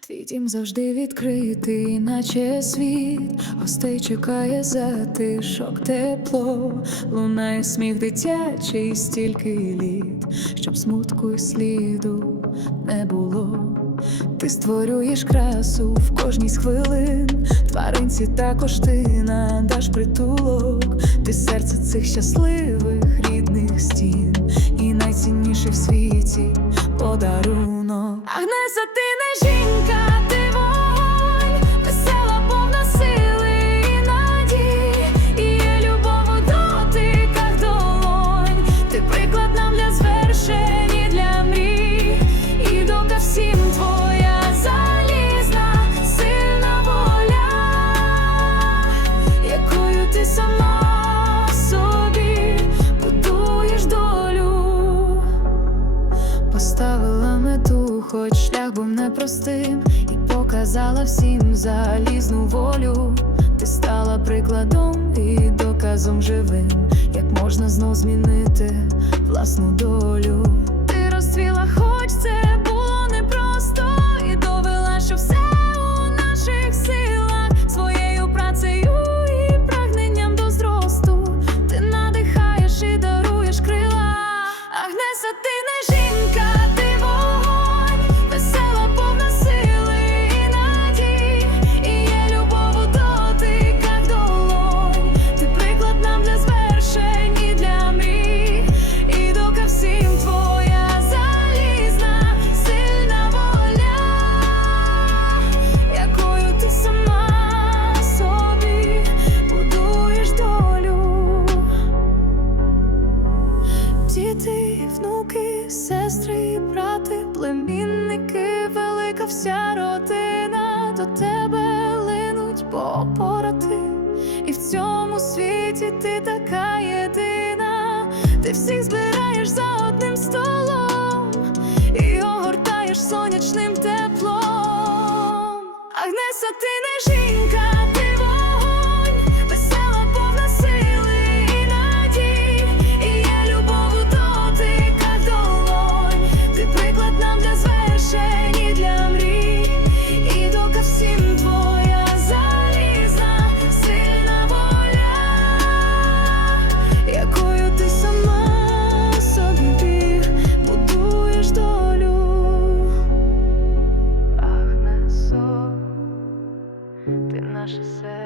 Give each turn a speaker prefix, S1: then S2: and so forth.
S1: Твій дім завжди відкритий, наче світ, гостей чекає затишок, тепло, лунає сміх дитячий, стільки літ, щоб смутку й сліду не було. Ти створюєш красу в кожній з хвилин, тваринці також ти надаш притулок, ти серце цих щасливих рідних стін, і найцінніший в світі подарунок. Агнеса, ти не жінка, дока твоя залізна, сильна воля, якою ти сама собі будуєш долю. Поставила мету, хоч шлях непростим, і показала всім залізну волю. Ти стала прикладом і доказом живим, як можна знов змінити власну долю. Внуки, сестри, брати, племінники, велика вся родина до тебе линуть попорати, і в цьому світі ти така єдина, ти всіх збираєш за одним столом і огортаєш сонячним теплом. Агнеса, ти не жінка. She said.